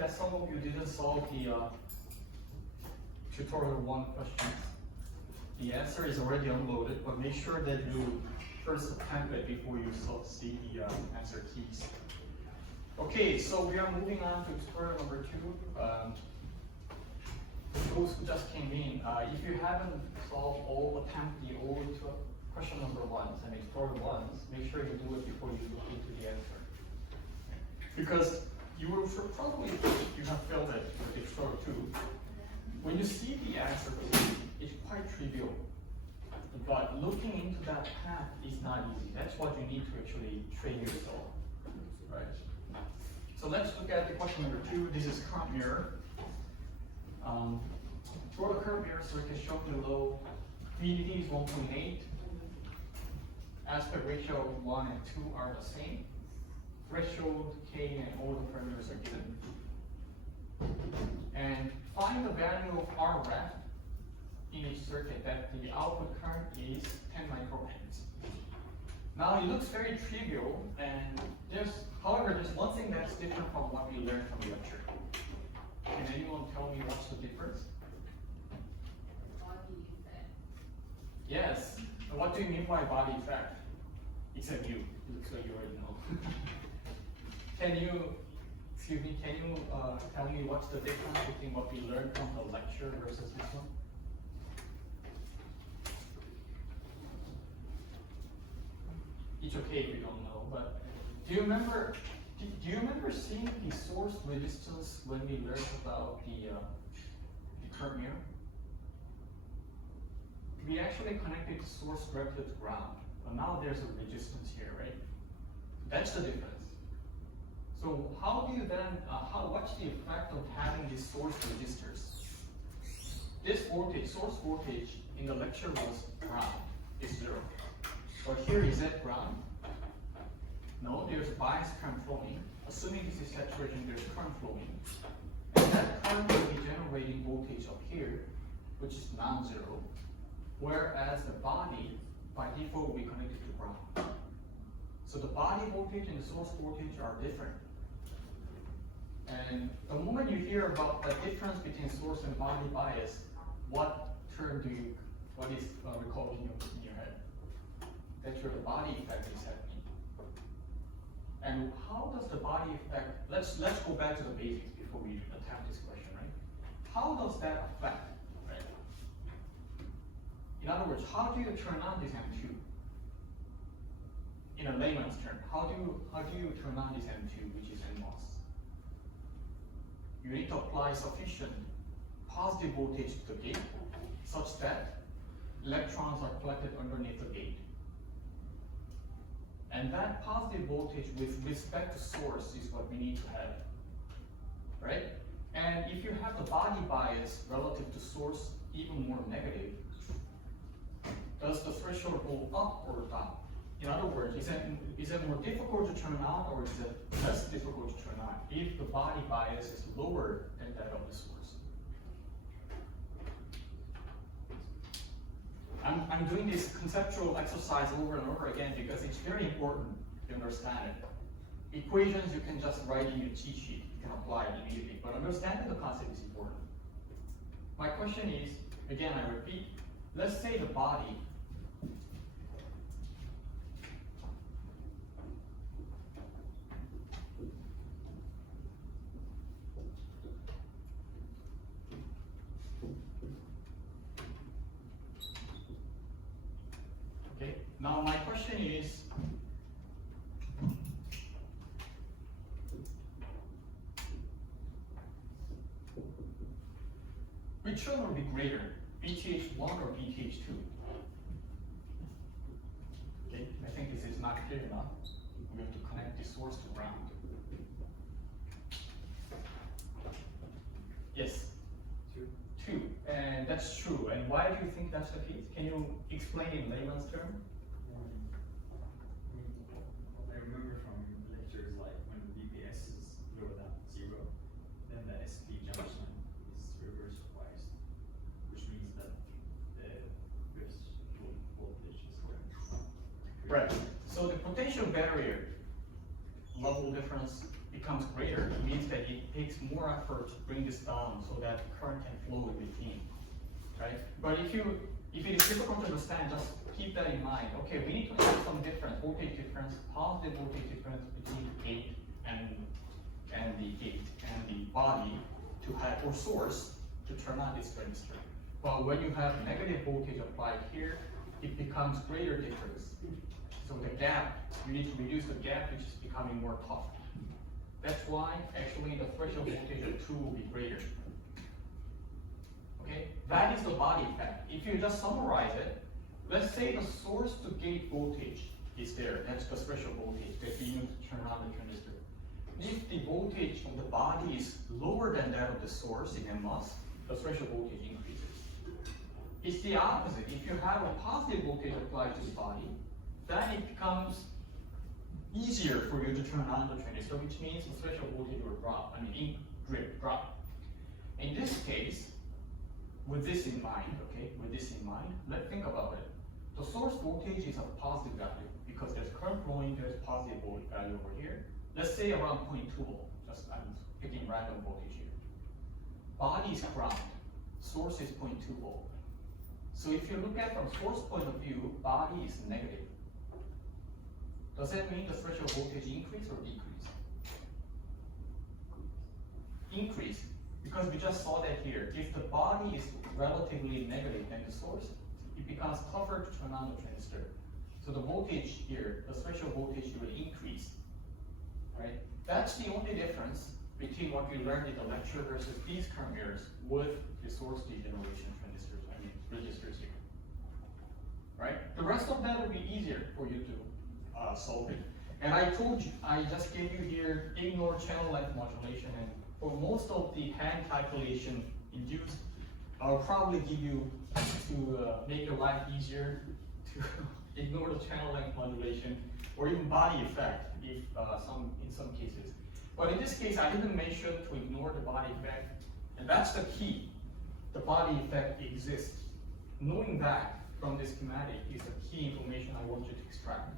that some of you didn't solve the tutorial 1 questions. The answer is already unloaded, but make sure that you first attempt it before you see the answer keys. Okay, so we are moving on to tutorial number 2. Those who just came in, if you haven't solved all, attempt the old question number 1s and tutorial 1s, make sure you do it before you look into the answer. Because you will probably think you have failed it with tutorial 2. When you see the answer, it's quite trivial. But looking into that path is not easy. That's what you need to actually train yourself, right? So let's look at the question number 2. This is current mirror. Draw the current mirror circuit shown below. VDD is 1.8. Aspect ratio 1 and 2 are the same. Threshold, K, and all the parameters are given. And find the value of Rref in each circuit that the output current is 10 microamps. Now it looks very trivial, and however, there's one thing that's different from what we learned from the lecture. Can anyone tell me what's the difference? Body effect. Yes. What do you mean by body effect? Except you. It looks like you already know. Can you tell me what's the difference between what we learned from the lecture versus this one? It's okay if you don't know, but do you remember seeing the source resistance when we learned about the current mirror? We actually connected the source directly to ground, but now there's a resistance here, right? That's the difference. So how do you then, what's the effect of having these source resistors? This voltage, source voltage in the lecture was ground, is 0. But here is at ground. No, there's bias current flowing. Assuming this is saturation, there's current flowing. And that current will be generating voltage up here, which is non-zero. Whereas the body, by default, will be connected to ground. So the body voltage and the source voltage are different. And the moment you hear about the difference between source and body bias, what is recalled in your head? That's where the body effect is happening. And how does the body effect, let's go back to the basics before we attempt this question, right? How does that affect, right? In other words, how do you turn on this M2? In a layman's term, how do you turn on this M2, which is NMOS? You need to apply sufficient positive voltage to the gate such that electrons are collected underneath the gate. And that positive voltage with respect to source is what we need to have, right? And if you have the body bias relative to source even more negative, does the threshold go up or down? In other words, is it more difficult to turn on, or is it less difficult to turn on if the body bias is lower than that of the source? I'm doing this conceptual exercise over and over again because it's very important to understand it. Equations you can just write in your cheat sheet, you can apply it immediately, but understanding the concept is important. My question is, again I repeat, let's say the body now my question is, which one will be greater, BTH1 or BTH2? Okay, I think this is not clear enough. We have to connect the source to ground. Yes? 2. And that's true. And why do you think that's the case? Can you explain in layman's term? I remember from lectures like when VPS is lower than 0, then the SP junction is reverse biased, which means that the threshold voltage is correct. Right. So the potential barrier level difference becomes greater, it means that it takes more effort to bring this down so that current can flow within, right? But if it is difficult to understand, just keep that in mind. Okay, we need to have some difference, voltage difference, positive voltage difference between the gate and the body to have, or source, to turn on this transistor. But when you have negative voltage applied here, it becomes greater difference. So the gap, you need to reduce the gap, which is becoming more tough. That's why actually the threshold voltage of 2 will be greater. Okay, that is the body effect. If you just summarize it, let's say the source to gate voltage is there. That's the threshold voltage that you use to turn on the transistor. If the voltage of the body is lower than that of the source in MOS, the threshold voltage increases. It's the opposite. If you have a positive voltage applied to the body, then it becomes easier for you to turn on the transistor, which means the threshold voltage will drop, drop. In this case, with this in mind, let's think about it. The source voltage is a positive value because there's current flowing, there's positive voltage value over here. Let's say around 0.2 volt, just I'm picking random voltage here. Body is ground, source is 0.2 volt. So if you look at from source point of view, body is negative. Does that mean the threshold voltage increase or decrease? Increase, because we just saw that here. If the body is relatively negative than the source, it becomes tougher to turn on the transistor. So the voltage here, the threshold voltage will increase, right? That's the only difference between what we learned in the lecture versus these current mirrors with the source degeneration transistors, resistors here, right? The rest of that will be easier for you to solve it. And I told you, I just gave you here, ignore channel length modulation, and for most of the hand calculation induced, I'll probably give you to make your life easier to ignore the channel length modulation or even body effect if in some cases. But in this case, I didn't mention to ignore the body effect, and that's the key. The body effect exists. Knowing that from this schematic is the key information I want you to extract.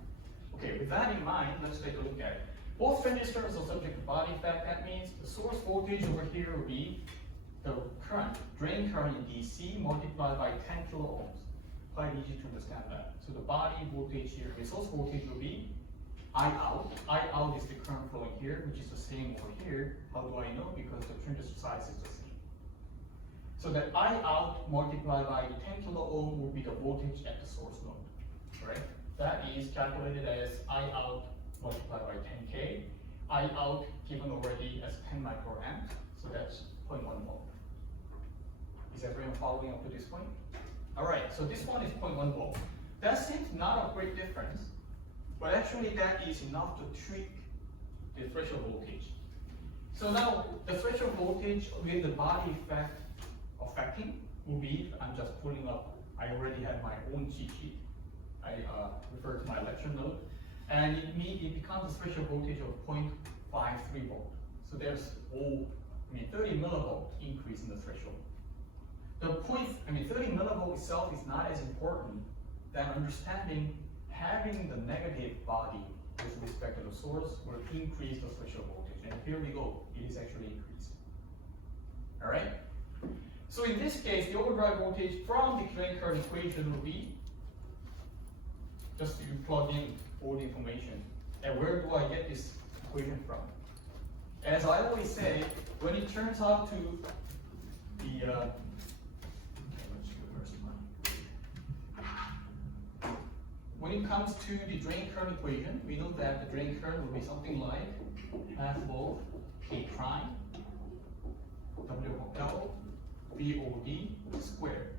Okay, with that in mind, let's take a look at it. Both transistors are subject to body effect. That means the source voltage over here will be the current, drain current in DC multiplied by 10 kilo ohms. Quite easy to understand that. So the body voltage here, the source voltage will be I out. I out is the current flowing here, which is the same over here. How do I know? Because the transistor size is the same. So that I out multiplied by 10 kilo ohm will be the voltage at the source node, right? That is calculated as I out multiplied by 10K. I out given already as 10 microamps, so that's 0.1 volt. Is everyone following up to this point? All right, so this one is 0.1 volt. That seems not a great difference, but actually that is enough to tweak the threshold voltage. So now the threshold voltage with the body effect affecting will be, I'm just pulling up, I already have my own cheat sheet. I refer to my lecture note, and it becomes a threshold voltage of 0.53 volt. So there's 30 millivolt increase in the threshold. The 30 millivolt itself is not as important than understanding having the negative body with respect to the source will increase the threshold voltage. And here we go, it is actually increased. All right? So in this case, the overdrive voltage from the drain current equation will be, just you plug in all the information. And where do I get this equation from? As I always say, when it turns out to the when it comes to the drain current equation, we know that the drain current will be something like half volt K prime W L V O D squared.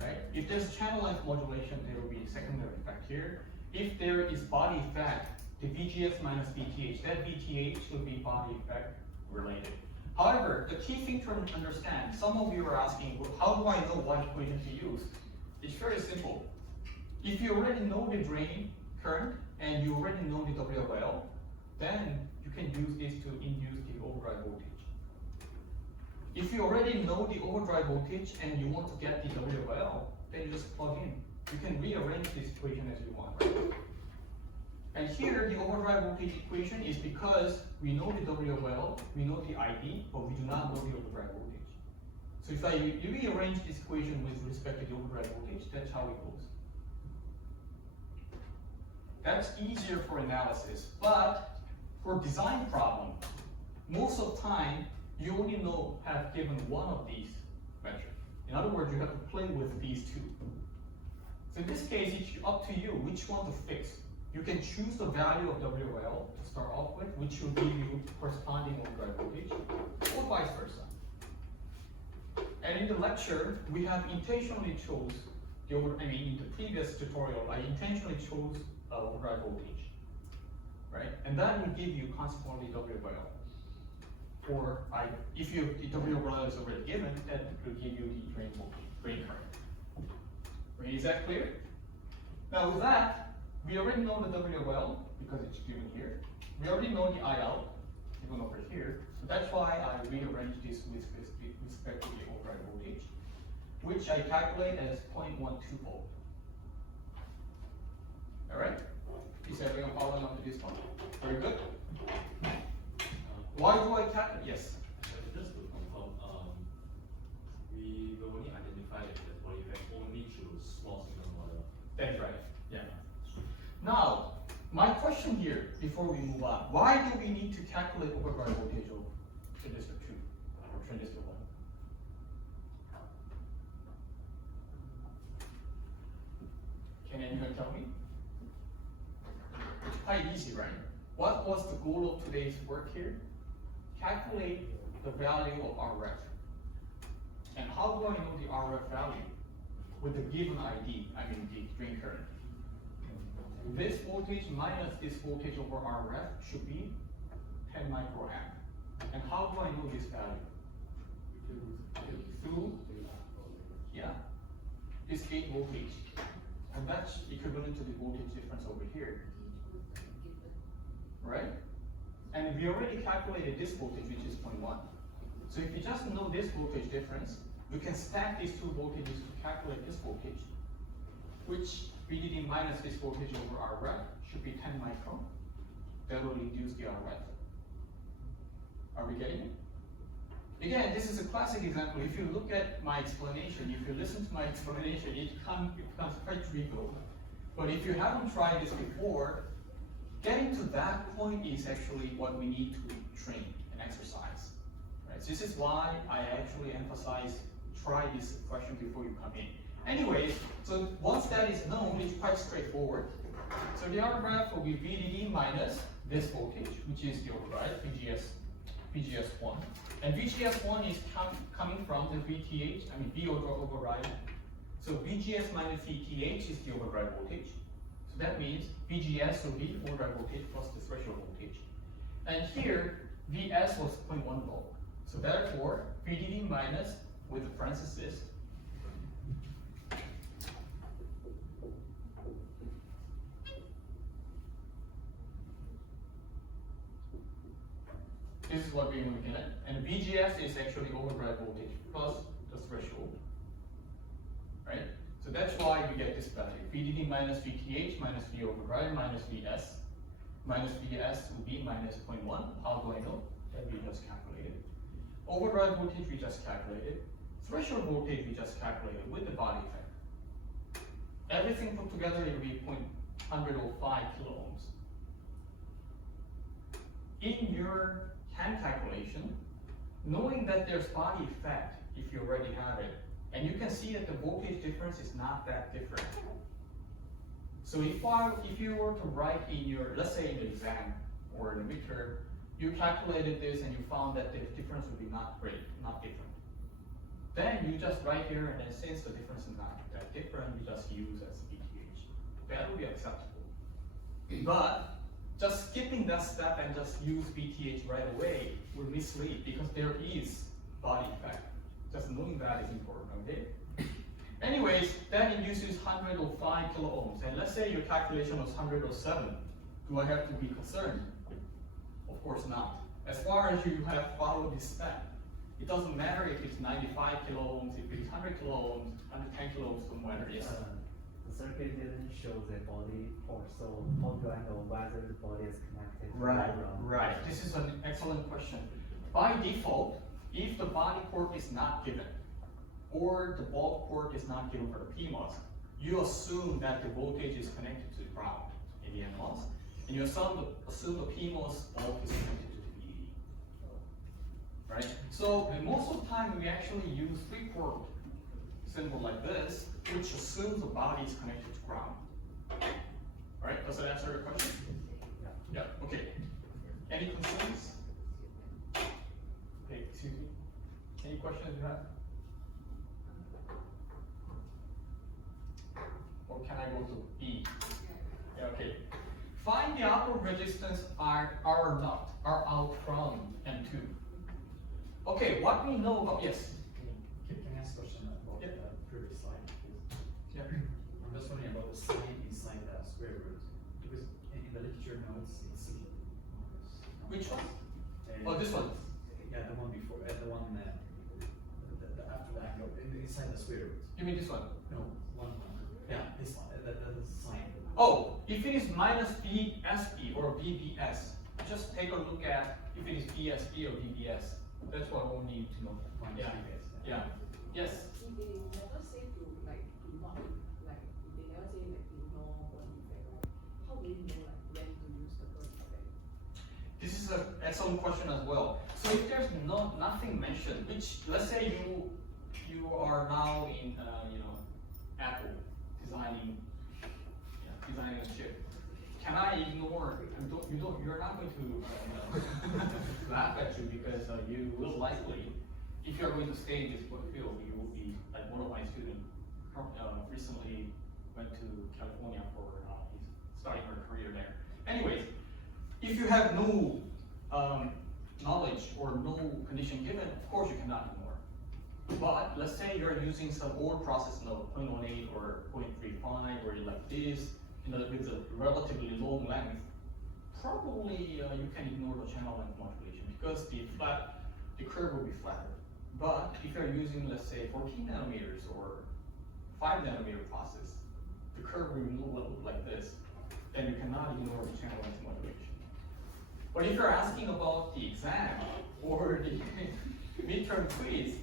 Right? If there's channel length modulation, there will be a secondary effect here. If there is body effect, the VGS minus VTH, that VTH will be body effect related. However, the key thing to understand, some of you are asking, well, how do I know what equation to use? It's very simple. If you already know the drain current and you already know the WL, then you can use this to induce the overdrive voltage. If you already know the overdrive voltage and you want to get the WL, then you just plug in. You can rearrange this equation as you want, right? And here, the overdrive voltage equation is because we know the WL, we know the ID, but we do not know the overdrive voltage. So if I rearrange this equation with respect to the overdrive voltage, that's how it goes. That's easier for analysis, but for design problem, most of the time, you only have given one of these metrics. In other words, you have to play with these two. So in this case, it's up to you which one to fix. You can choose the value of WL to start off with, which will give you corresponding overdrive voltage, or vice versa. And in the lecture, we have intentionally chose in the previous tutorial, I intentionally chose overdrive voltage, right? And that will give you consequently WL. Or if the WL is already given, that will give you the drain voltage, drain current. Okay, is that clear? Now with that, we already know the WL because it's given here. We already know the IL given over here. So that's why I rearranged this with respect to the overdrive voltage, which I calculate as 0.12 volt. All right? Is everyone following up to this one? Very good. Why do I calculate? Yes. Just to confirm, we will only identify the body effect only through small signal model. That's right. Yeah. Now, my question here, before we move on, why do we need to calculate overdrive voltage of transistor 2 or transistor 1? Can anyone tell me? It's quite easy, right? What was the goal of today's work here? Calculate the value of RF. And how do I know the RF value? With the given ID, the drain current. This voltage minus this voltage over RF should be 10 microamp. And how do I know this value? Through, this gate voltage. And that's equivalent to the voltage difference over here. Right? And we already calculated this voltage, which is 0.1. So if you just know this voltage difference, we can stack these two voltages to calculate this voltage, which VDD minus this voltage over RF should be 10 micron. That will reduce the RF. Are we getting it? Again, this is a classic example. If you look at my explanation, if you listen to my explanation, it becomes quite trivial. But if you haven't tried this before, getting to that point is actually what we need to train and exercise. Right? So this is why I actually emphasize try this question before you come in. Anyways, so once that is known, it's quite straightforward. So the RF will be VDD minus this voltage, which is the override, VGS1. And VGS1 is coming from the VTH, V override. So VGS minus VTH is the override voltage. So that means VGS will be override voltage plus the threshold voltage. And here, VS was 0.1 volt. So therefore, VDD minus, with the parenthesis, this is what we're looking at. And VGS is actually override voltage plus the threshold. Right? So that's why we get this value. VDD minus VTH minus V override minus VS. Minus VS would be minus 0.1. How do I know? That we just calculated. Override voltage we just calculated. Threshold voltage we just calculated with the body effect. Everything put together it will be 0.105 kilo ohms. In your hand calculation, knowing that there's body effect, if you already have it, and you can see that the voltage difference is not that different. So if you were to write in your, let's say in the exam or in the midterm, you calculated this and you found that the difference would be not great, not different. Then you just write here, and then since the difference is not that different, you just use as VTH. That would be acceptable. But just skipping that step and just use VTH right away will mislead because there is body effect. Just knowing that is important, okay? Anyways, that induces 105 kilo ohms. And let's say your calculation was 107. Do I have to be concerned? Of course not. As far as you have followed this step, it doesn't matter if it's 95 kilo ohms, if it's 100 kilo ohms, 110 kilo ohms, no matter. Yes. the circuit didn't show the body port, so how do I know whether the body is connected to Right, the ground? right. This is an excellent question. By default, if the body port is not given, or the bulk port is not given for the PMOS, you assume that the voltage is connected to the ground in the NMOS, and you assume the PMOS bulk is connected to the VDD. Right? So most of the time we actually use 3-port symbol like this, which assumes the body is connected to ground. Right? Does that answer your question? Yeah. Okay. Any concerns? Okay, excuse me. Any questions you have? Or can I go to B? Yeah, okay. Find the output resistance R naught, R out from M2. Okay, what we know about, yes? Can I ask a question about Yep. the previous slide? Yeah. I'm just wondering about the sign inside the square root. Because in the literature notes, it's Which one? Oh, this one. Yeah, the one before, the one the after the angle, inside the square root. You mean this one? No, one. Yeah, this one, the sign. Oh, if it is minus BSB or BBS, just take a look at if it is BSB or BBS. That's what we need to know. Minus Yeah. BBS, Yeah. Yes. If they never say to like to not like if they never say like ignore one effect, right? How do you know like when to use the first effect? This is an excellent question as well. So if there's nothing mentioned, which let's say you are now in Apple designing a chip. Can I ignore? You're not going to laugh at you because you will likely, if you're going to stay in this field, you will be like one of my students recently went to California for he's starting her career there. Anyways, if you have no knowledge or no condition given, of course you cannot ignore. But let's say you're using some old process node, 0.18 or 0.35, or like this, with a relatively long length, probably you can ignore the channel length modulation because the curve will be flatter. But if you're using, let's say, 14 nanometers or 5 nanometer process, the curve will look like this, then you cannot ignore the channel length modulation. But if you're asking about the exam or the midterm quiz,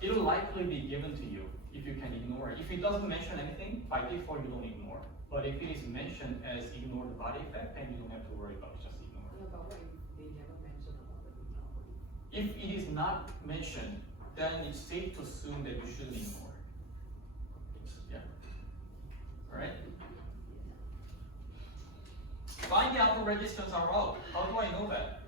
it'll likely be given to you if you can ignore it. If it doesn't mention anything, by default you don't ignore. But if it is mentioned as ignore the body effect, then you don't have to worry about it, just ignore it. Yeah, but what if they never mention about the ignore? If it is not mentioned, then it's safe to assume that you shouldn't ignore it. Yeah. Alright? Find the output resistance R out. How do I know that?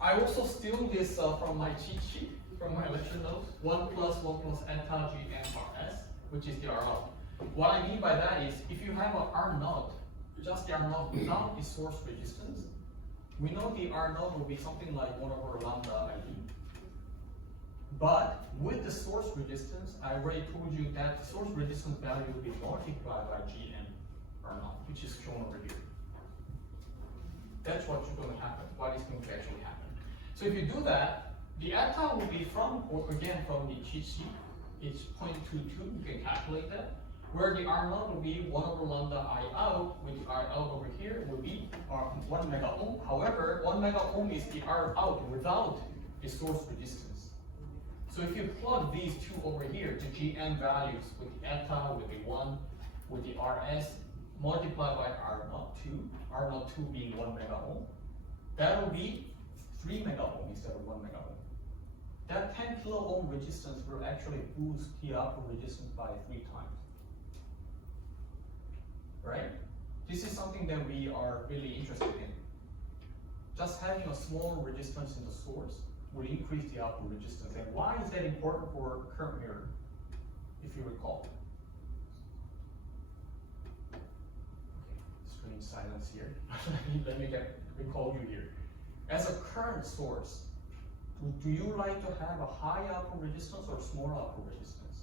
I also steal this from my cheat sheet, from my lecture notes. 1 plus eta GMRS, which is the R out. What I mean by that is, if you have an R naught, just the R naught without the source resistance, we know the R naught will be something like 1 over lambda ID. But with the source resistance, I already told you that the source resistance value will be multiplied by GM R naught, which is shown over here. That's what's going to happen, what is going to actually happen. So if you do that, the eta will be from the cheat sheet, it's 0.22, you can calculate that. Where the R naught will be 1 over lambda I out, which R out over here will be 1 mega ohm. However, 1 mega ohm is the R out without the source resistance. So if you plug these two over here to GM values with the eta, with the 1, with the RS, multiplied by R naught 2, R naught 2 being 1 mega ohm, that will be 3 mega ohm instead of 1 mega ohm. That 10 kilo ohm resistance will actually boost the output resistance by 3 times. Right? This is something that we are really interested in. Just having a small resistance in the source will increase the output resistance. And why is that important for current mirror, if you recall? Okay, strange silence here. Let me recall you here. As a current source, do you like to have a high output resistance or small output resistance?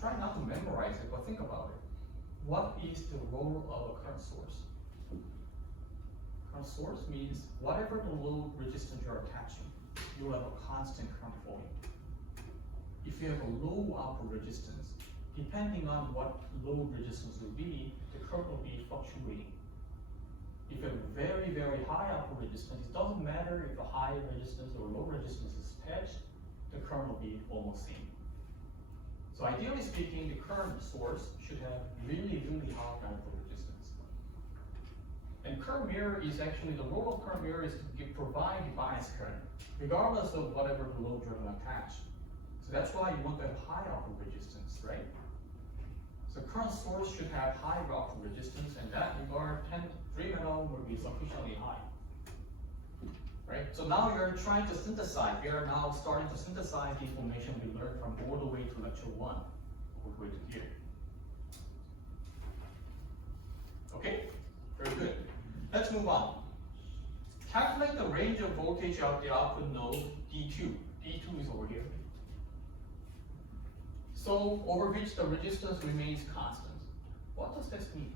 Try not to memorize it, but think about it. What is the role of a current source? Current source means whatever the load resistance you're attaching, you'll have a constant current flowing. If you have a low output resistance, depending on what load resistance will be, the current will be fluctuating. If a very, very high output resistance, it doesn't matter if a high resistance or low resistance is attached, the current will be almost same. So ideally speaking, the current source should have really, really high output resistance. And current mirror is actually, the role of current mirror is to provide the bias current, regardless of whatever the load driven attached. So that's why you want to have high output resistance, right? So current source should have high output resistance, and that regard 3 metal will be sufficiently high. Right? So now you're trying to synthesize, we are now starting to synthesize the information we learned from all the way to lecture 1, all the way to here. Okay, very good. Let's move on. Calculate the range of voltage of the output node D2. D2 is over here. So over which the resistance remains constant. What does this mean?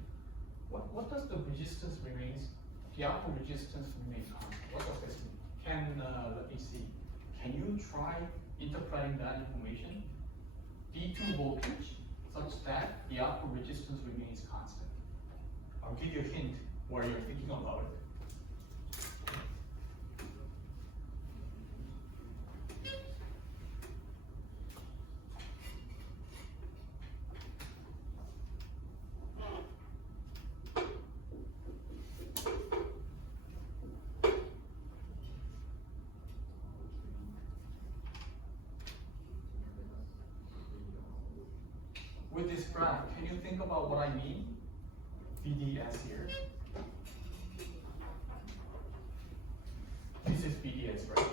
What does the resistance remains, the output resistance remains constant? What does this mean? Let me see. Can you try interpreting that information? D2 voltage such that the output resistance remains constant. I'll give you a hint while you're thinking about it. With this graph, can you think about what I mean? VDS here. This is VDS, right?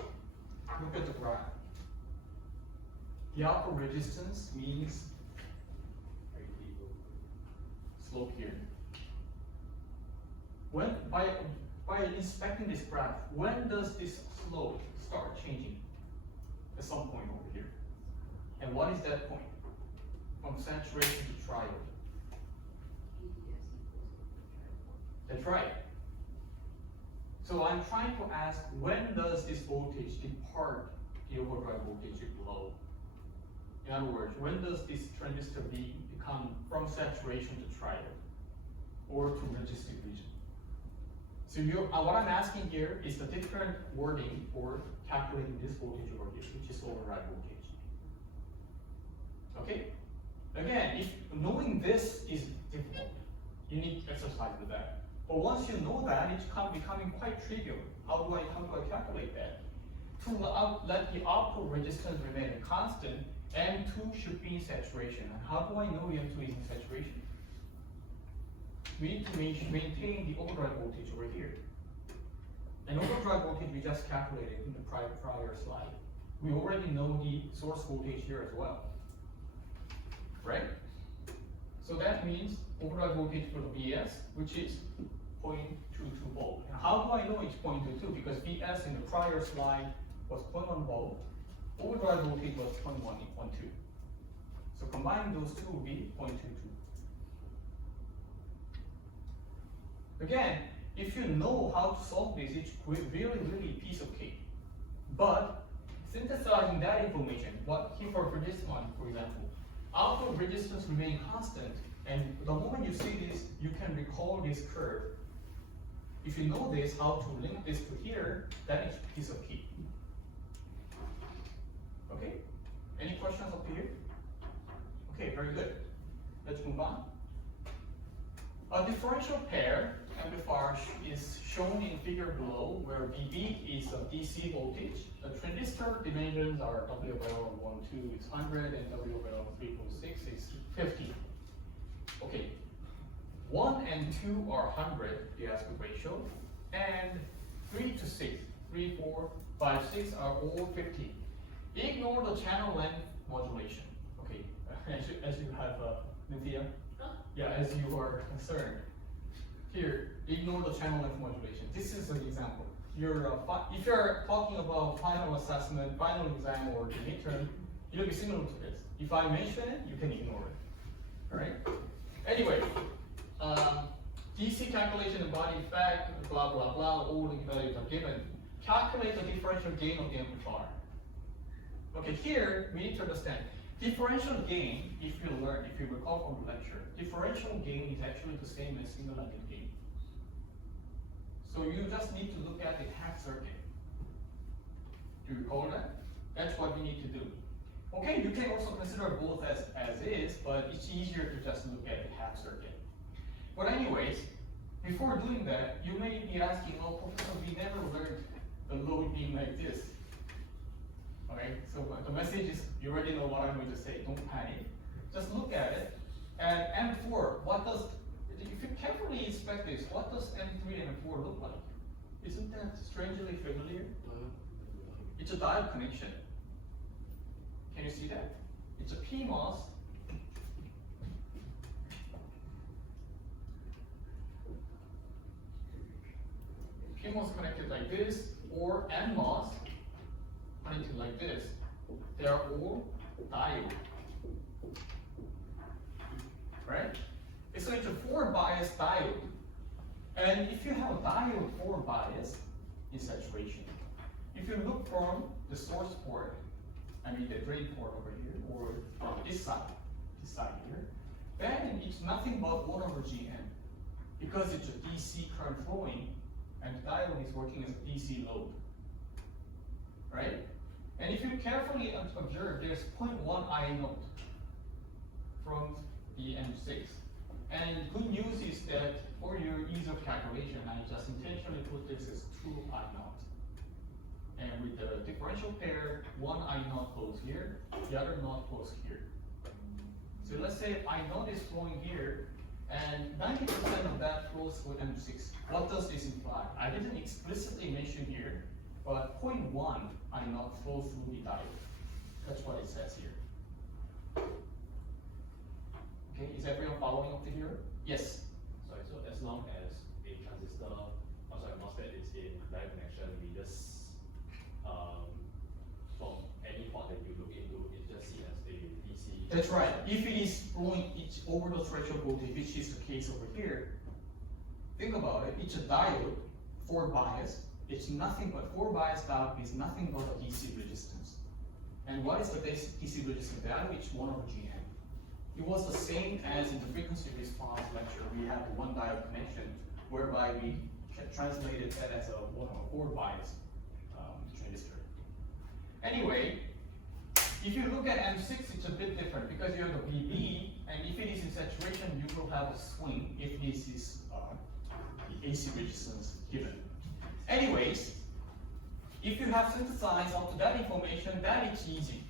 Look at the graph. The output resistance means slope here. When by inspecting this graph, when does this slope start changing? At some point over here. And what is that point? From saturation to triode. That's right. So I'm trying to ask, when does this voltage depart the overdrive voltage below? In other words, when does this transistor become from saturation to triode or to resistive region? So what I'm asking here is the different wording for calculating this voltage over here, which is overdrive voltage. Okay? Again, if knowing this is difficult, you need to exercise with that. But once you know that, it's becoming quite trivial. How do I calculate that? To let the output resistance remain constant, M2 should be in saturation. And how do I know M2 is in saturation? We need to maintain the overdrive voltage over here. And overdrive voltage we just calculated in the prior slide. We already know the source voltage here as well. Right? So that means overdrive voltage for the VS, which is 0.22 volt. And how do I know it's 0.22? Because VS in the prior slide was 0.1 volt. Overdrive voltage was 0.12. So combining those two will be 0.22. Again, if you know how to solve this, it's really a piece of cake. But synthesizing that information, for this one, for example, output resistance remain constant, and the moment you see this, you can recall this curve. If you know this, how to link this to here, that is a piece of cake. Okay? Any questions up here? Okay, very good. Let's move on. A differential pair amplifier is shown in figure below, where VB is a DC voltage. The transistor dimensions are WL 12 is 100 and WL 3.6 is 50. Okay, 1 and 2 are 100, the aspect ratio, and 3 to 6, 3, 4, 5, 6 are all 50. Ignore the channel length modulation. Okay, as you have, Nithya? Yeah, as you are concerned. Here, ignore the channel length modulation. This is an example. If you're talking about final assessment, final exam, or the midterm, it'll be similar to this. If I mention it, you can ignore it. All right? Anyway, DC calculation and body effect, blah, blah, blah, all the values are given. Calculate the differential gain of the amplifier. Okay, here, we need to understand. Differential gain, if you recall from the lecture, differential gain is actually the same as single element gain. So you just need to look at the half circuit. Do you recall that? That's what you need to do. Okay, you can also consider both as is, but it's easier to just look at the half circuit. But anyways, before doing that, you may be asking, oh, Professor, we never learned the load being like this. Okay, so the message is, you already know what I'm going to say, don't panic. Just look at it. And M4, if you carefully inspect this, what does M3 and M4 look like? Isn't that strangely familiar? It's a diode connection. Can you see that? It's a PMOS. PMOS connected like this, or NMOS connected like this. They are all diode. Right? So it's a forward bias diode. And if you have a diode forward bias in saturation, if you look from the source port, I mean the drain port over here, or from this side here, then it's nothing but 1 over Gn. Because it's a DC current flowing, and the diode is working as a DC load. Right? And if you carefully observe, there's 0.1 I node from the M6. And good news is that for your ease of calculation, I just intentionally put this as 2 I naught. And with the differential pair, 1 I naught flows here, the other naught flows here. So let's say I naught is flowing here, and 90% of that flows through M6. What does this imply? I didn't explicitly mention here, but 0.1 I naught flows through the diode. That's what it says here. Okay, is everyone following up to here? Yes. Sorry, so as long as a transistor, MOSFET is in direct connection, we just from any port that you look into, it just seen as a DC. That's right. If it is flowing over the threshold voltage, which is the case over here, think about it. It's a diode, forward bias. It's nothing but forward bias diode is nothing but a DC resistance. And what is the DC resistance value? It's 1 over Gn. It was the same as in the frequency response lecture. We have one diode connection whereby we translated that as a forward bias transistor. Anyway, if you look at M6, it's a bit different because you have a BB, and if it is in saturation, you will have a swing if this is the AC resistance given. Anyways, if you have synthesized up to that information, then it's easy.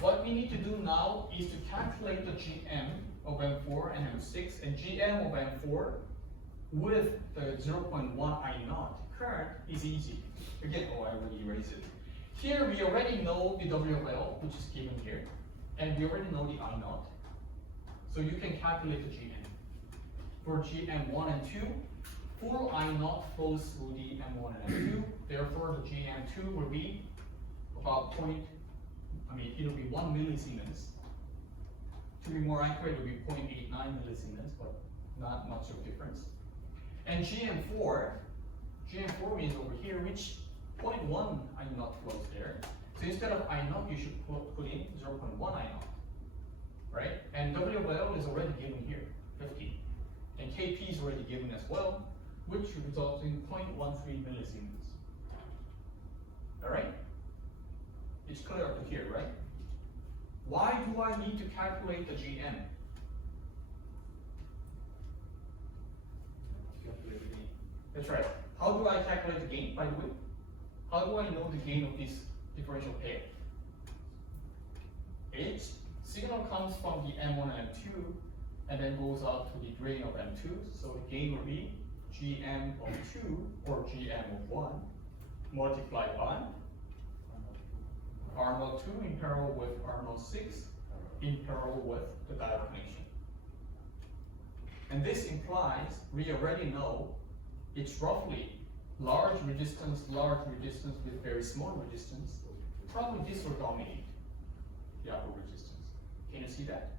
What we need to do now is to calculate the Gm of M4 and M6, and Gm of M4 with the 0.1 I naught current is easy. Again, I already erased it. Here we already know the WL, which is given here, and we already know the I naught. So you can calculate the Gm. For Gm1 and 2, full I naught flows through the M1 and M2. Therefore, the Gm2 will be about it'll be 1 millisiemens. To be more accurate, it will be 0.89 millisiemens, but not much of a difference. And Gm4 means over here, which 0.1 I naught flows there. So instead of I naught, you should put in 0.1 I naught, right? And WL is already given here, 50. And Kp is already given as well, which results in 0.13 millisiemens. All right? It's clear up to here, right? Why do I need to calculate the Gm? That's right. How do I calculate the gain, by the way? How do I know the gain of this differential pair? Its signal comes from the M1 and M2, and then goes out to the drain of M2. So the gain will be Gm of 2, or Gm of 1, multiplied by R02 in parallel with R06 in parallel with the diode connection. And this implies we already know it's roughly large resistance with very small resistance. Probably this will dominate the upper resistance. Can you see that?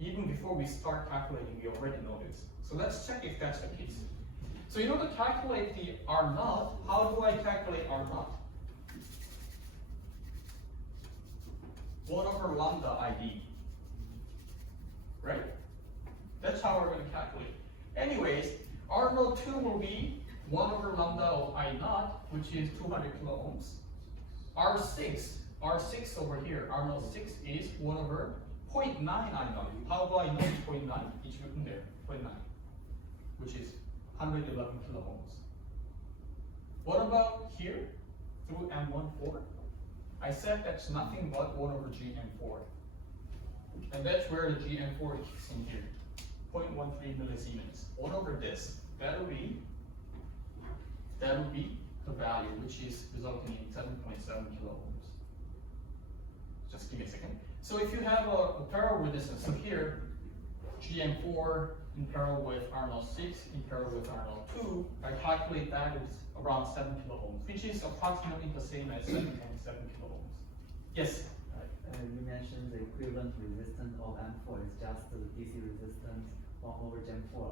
Even before we start calculating, we already know this. So let's check if that's the case. So in order to calculate the R0, how do I calculate R0? 1 over lambda ID. Right? That's how we're going to calculate. Anyways, R node 2 will be 1 over lambda of I naught, which is 200 kilo ohms. R6 over here, R node 6 is 1 over 0.9 I naught. How do I know it's 0.9? It's written there, 0.9, which is 111 kilo ohms. What about here, through M14? I said that's nothing but 1 over GM4. And that's where the GM4 kicks in here. 0.13 millisiemens. 1 over this. That'll be the value, which is resulting in 7.7 kilo ohms. Just give me a second. So if you have a parallel resistance, so here, GM4 in parallel with R06 in parallel with R02, I calculate that is around 7 kilo ohms, which is approximately the same as 7.7 kilo ohms. Yes? You mentioned the equivalent resistance of M4 is just the DC resistance 1 over Gen4.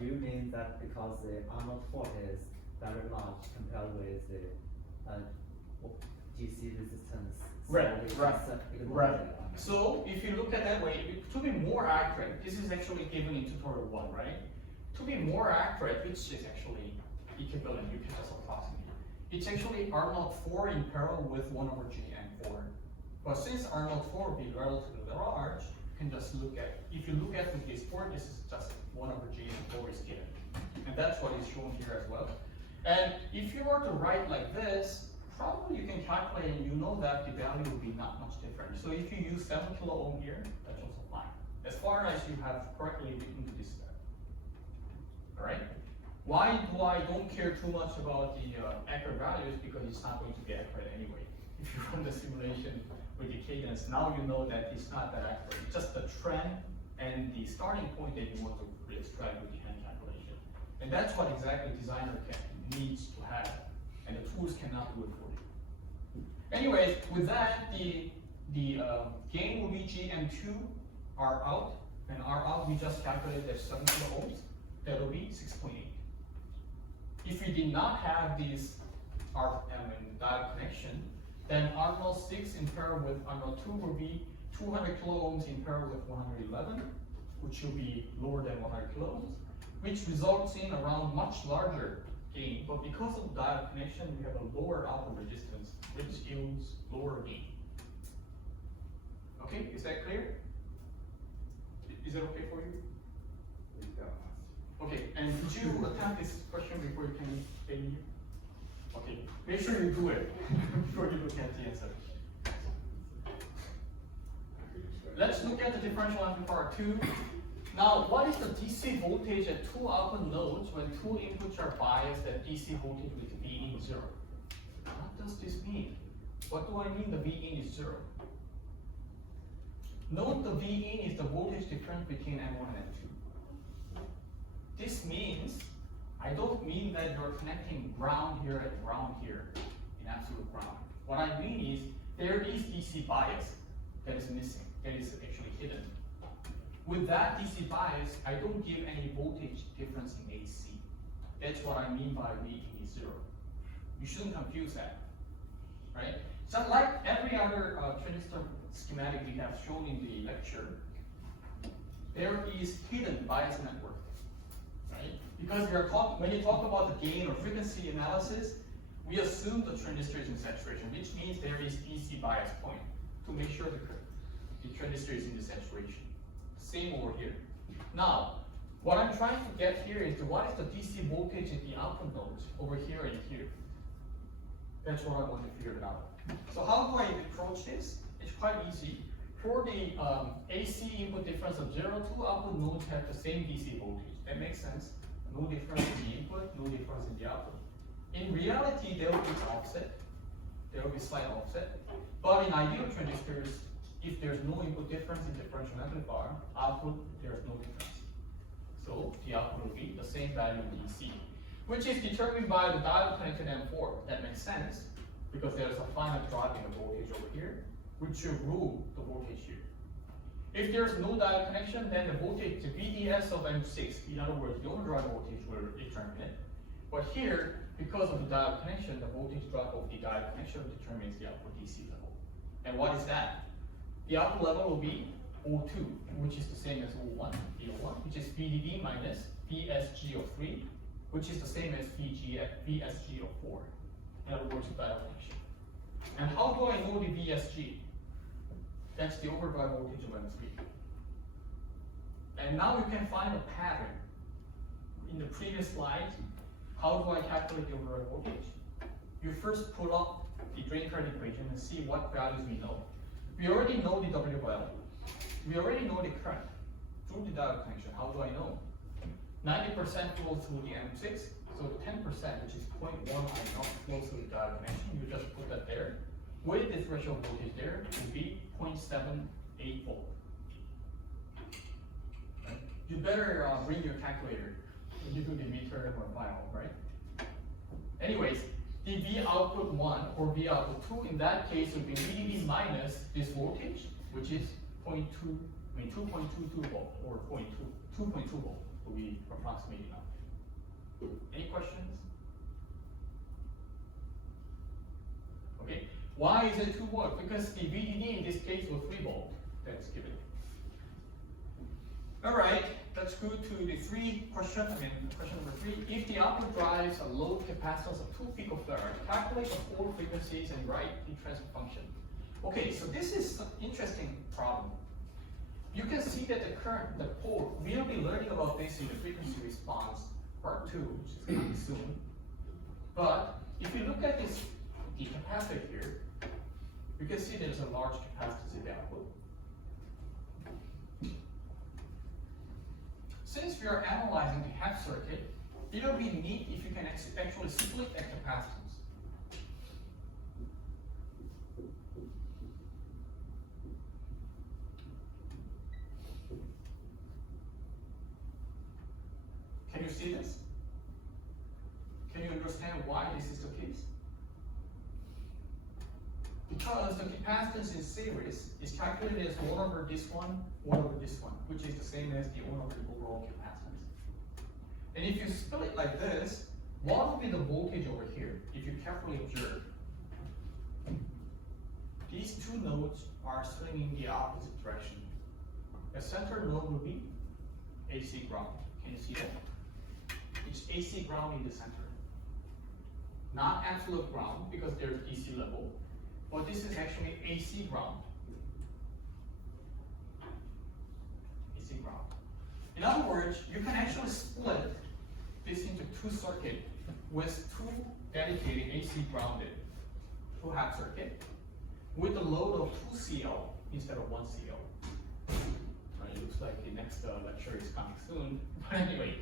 Do you mean that because the R04 is very large compared with the DC resistance? Right. So if you look at that way, to be more accurate, this is actually given in tutorial 1, right? To be more accurate, which is actually equivalent, you can just approximate. It's actually R04 in parallel with 1 over GM4. But since R04 will be relatively large, you can just look at, if you look at this board, this is just 1 over GM4 is given. And that's what is shown here as well. And if you were to write like this, probably you can calculate and you know that the value will be not much different. So if you use 7 kilo ohm here, that's also fine. As far as you have correctly written this step. Alright? Why do I don't care too much about the accurate values? Because it's not going to be accurate anyway. If you run the simulation with the cadence, now you know that it's not that accurate. It's just the trend and the starting point that you want to extract with the hand calculation. And that's what exactly designer needs to have. And the tools cannot do it for you. Anyways, with that, the gain will be GM2, R out, and R out we just calculated as 7 kilo ohms. That will be 6.8. If we did not have this diode connection, then R06 in parallel with R02 will be 200 kilo ohms in parallel with 111, which will be lower than 100 kilo ohms, which results in around much larger gain. But because of diode connection, we have a lower output resistance, which yields lower gain. Okay, is that clear? Is it okay for you? Okay, and did you attempt this question before you can stay here? Okay, make sure you do it before you look at the answer. Let's look at the differential amplifier 2. Now, what is the DC voltage at 2 output nodes when 2 inputs are biased at DC voltage with V in 0? What does this mean? What do I mean the V in is 0? Note the V in is the voltage difference between M1 and M2. This means, I don't mean that you're connecting ground here and ground here in absolute ground. What I mean is, there is DC bias that is missing, that is actually hidden. With that DC bias, I don't give any voltage difference in AC. That's what I mean by V in is 0. You shouldn't confuse that, right? So like every other transistor schematic we have shown in the lecture, there is hidden bias network. Right? Because when you talk about the gain or frequency analysis, we assume the transistor is in saturation, which means there is DC bias point to make sure the transistor is in the saturation. Same over here. Now, what I'm trying to get here is what is the DC voltage at the output nodes over here and here. That's what I want to figure it out. So how do I approach this? It's quite easy. For the AC input difference of 0, 2 output nodes have the same DC voltage. That makes sense. No difference in the input, no difference in the output. In reality, there will be offset. There will be slight offset. But in ideal transistors, if there's no input difference in differential amplifier, output, there's no difference. So the output will be the same value in DC, which is determined by the diode connected M4. That makes sense, because there's a finite drop in the voltage over here, which will rule the voltage here. If there's no diode connection, then the voltage, the VDS of M6, in other words, the overdrive voltage will determine it. But here, because of the diode connection, the voltage drop of the diode connection determines the output DC level. And what is that? The output level will be O2, which is the same as O1, VO1, which is VDD minus VSG of 3, which is the same as VSG of 4. In other words, diode connection. And how do I know the VSG? That's the overdrive voltage of M3. And now you can find a pattern. In the previous slide, how do I calculate the overdrive voltage? You first pull up the drain current equation and see what values we know. We already know the W value. We already know the current through the diode connection. How do I know? 90% flows through the M6, so 10%, which is 0.1 I know, flows through the diode connection. You just put that there. With the threshold voltage there, it will be 0.78 volt. Right? You better bring your calculator when you do the meter or file, right? Anyways, the V output 1 or V output 2 in that case would be VDD minus this voltage, which is 2.22 volt or 2.2 volt will be approximately enough. Any questions? Okay, why is it 2 volt? Because the VDD in this case was 3 volt. That's given. All right, let's go to the question number 3. If the output drives a load capacitance of 2 picofarad, calculate the pole frequencies and write the transfer function. Okay, so this is an interesting problem. You can see that the pole, we'll be learning about this in the frequency response part 2, which is coming soon. But if you look at this, the capacitor here, you can see there's a large capacitance in the output. Since we are analyzing the half circuit, it will be neat if you can actually split that capacitance. Can you see this? Can you understand why this is the case? Because the capacitance in series is calculated as 1 over this one, which is the same as the 1 over the overall capacitance. And if you split it like this, what will be the voltage over here, if you carefully observe? These two nodes are swinging in the opposite direction. The center node will be AC ground. Can you see that? It's AC ground in the center. Not absolute ground, because there's DC level, but this is actually AC ground. AC ground. In other words, you can actually split this into 2 circuits with 2 dedicated AC grounded, 2 half circuit, with a load of 2 CL instead of 1 CL. It looks like the next lecture is coming soon. But anyway,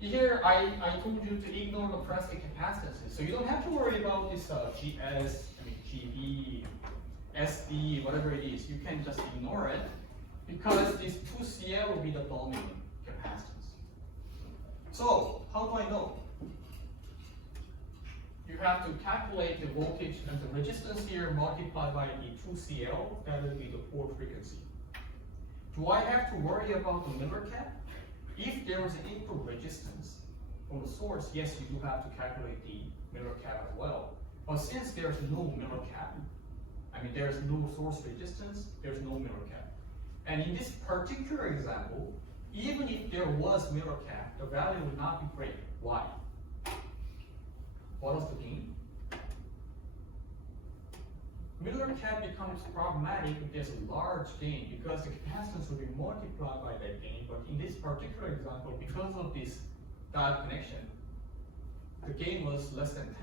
here I told you to ignore the parasitic capacitances, so you don't have to worry about this GS, GB, SD, whatever it is. You can just ignore it because this 2CL will be the dominant capacitance. So how do I know? You have to calculate the voltage and the resistance here multiplied by the 2CL. That will be the pole frequency. Do I have to worry about the Miller cap? If there is an input resistance from the source, yes, you do have to calculate the Miller cap as well. But since there's no Miller cap, there's no source resistance, there's no Miller cap. And in this particular example, even if there was Miller cap, the value would not be great. Why? What is the gain? Miller cap becomes problematic if there's a large gain because the capacitance will be multiplied by that gain. But in this particular example, because of this diode connection, the gain was less than 10.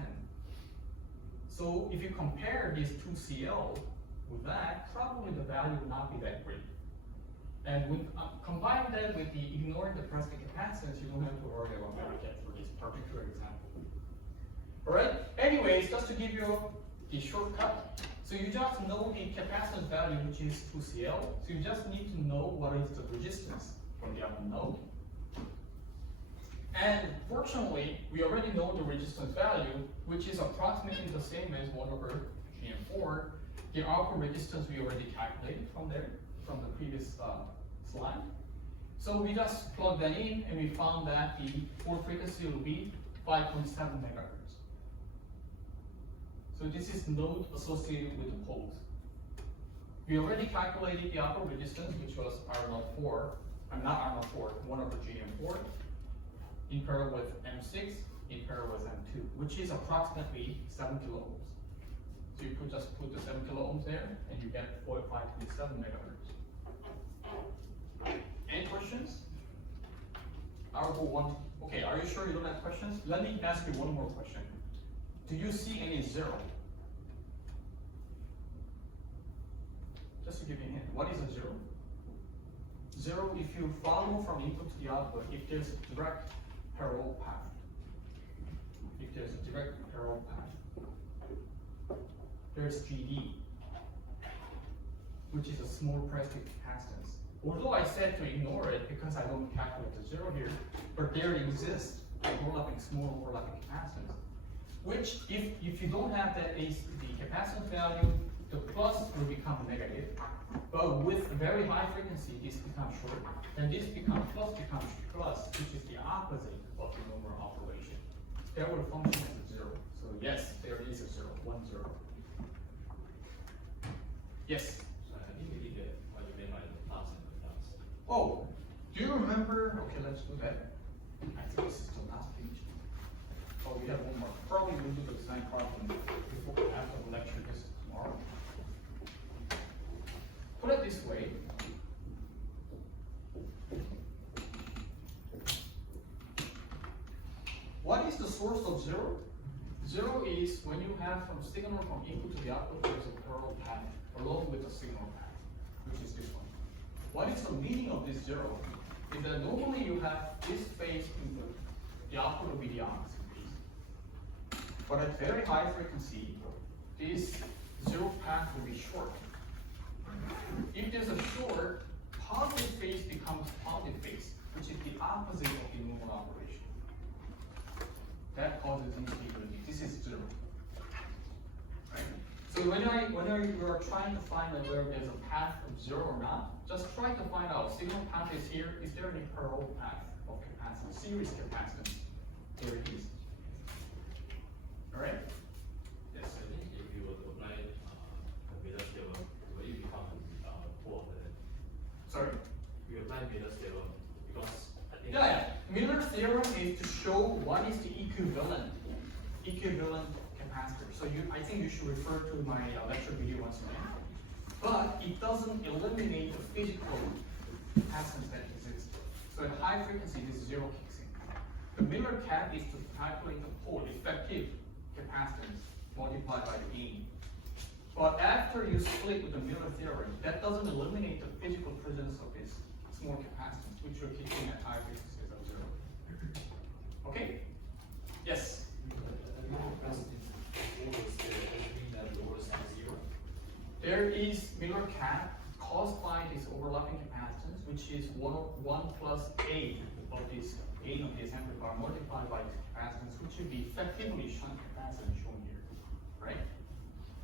So if you compare these 2CL with that, probably the value will not be that great. And when combine that with the ignoring the parasitic capacitance, you don't have to worry about Miller cap for this particular example. Alright, anyways, just to give you the shortcut, so you just know the capacitance value, which is 2CL. So you just need to know what is the resistance from the other node. And fortunately, we already know the resistance value, which is approximately the same as 1 over GM4. The output resistance we already calculated from the previous slide. So we just plugged that in, and we found that the pole frequency will be 5.7 megahertz. So this is node associated with the poles. We already calculated the upper resistance, which was R04, not R04, 1 over GM4, in parallel with M6, in parallel with M2, which is approximately 7 kilo ohms. So you could just put the 7 kilo ohms there, and you get 4.527 megahertz. Any questions? I'll go one. Okay, are you sure you don't have questions? Let me ask you one more question. Do you see any zero? Just to give you a hint, what is a zero? Zero, if you follow from input to the output, if there's a direct parallel path. If there's a direct parallel path. There's GD, which is a small parasitic capacitance. Although I said to ignore it because I don't calculate the zero here, but there exists overlapping, small overlapping capacitance, which if you don't have that the capacitance value, the plus will become negative, but with very high frequency, this becomes short, and this becomes plus, which is the opposite of the normal operation. That will function as a zero. So yes, there is a zero, 1 0. Yes? So I think we did get what you meant by the plus and the plus. Oh, do you remember? Okay, let's do that. I think this is the last page. Oh, we have one more. Probably we'll do the design problem before after the lecture this tomorrow. Put it this way. What is the source of zero? Zero is when you have from signal from input to the output, there's a parallel path along with the signal path, which is this one. What is the meaning of this zero? Is that normally you have this phase input, the output will be the opposite phase. But at very high frequency, this zero path will be short. If there's a short, positive phase becomes positive phase, which is the opposite of the normal operation. That causes instability. This is zero. Right? So when you are trying to find whether there's a path of zero or not, just try to find out signal path is here. Is there any parallel path of capacitance, series capacitance? There it is. All right. Yes, I think if you were to apply Miller's theorem, it will become 4 of that. Sorry. We apply Miller's theorem because I think. Yeah. Miller's theorem is to show what is the equivalent capacitor. So I think you should refer to my lecture video once again. But it doesn't eliminate the physical capacitance that exists. So at high frequency, this zero kicks in. The Miller cap is to calculate the pole effective capacitance multiplied by the gain. But after you split with the Miller theorem, that doesn't eliminate the physical presence of this small capacitance, which will kick in at high frequencies of zero. Okay? Yes? There is Miller cap caused by this overlapping capacitance, which is 1 plus A of this gain of this amplifier multiplied by this capacitance, which would be effectively shunt capacitance shown here, right?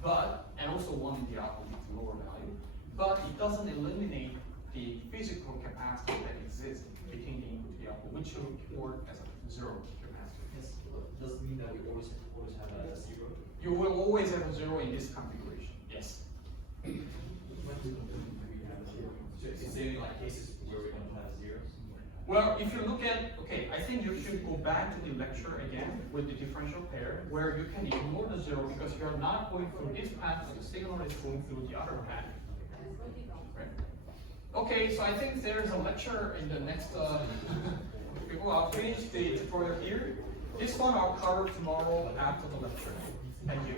But, and also 1 in the output is lower value, but it doesn't eliminate the physical capacitance that exists between the input to the output, which will report as a zero capacitor. Yes, does it mean that we always have a zero? You will always have a zero in this configuration, yes. So is there like cases where we don't have zeros? Well, if you look at, okay, I think you should go back to the lecture again with the differential pair, where you can ignore the zero because you're not going through this path, but the signal is going through the other path. Right. Okay, so I think there's a lecture in the next, I'll finish the tutorial here. This one I'll cover tomorrow after the lecture. Thank you.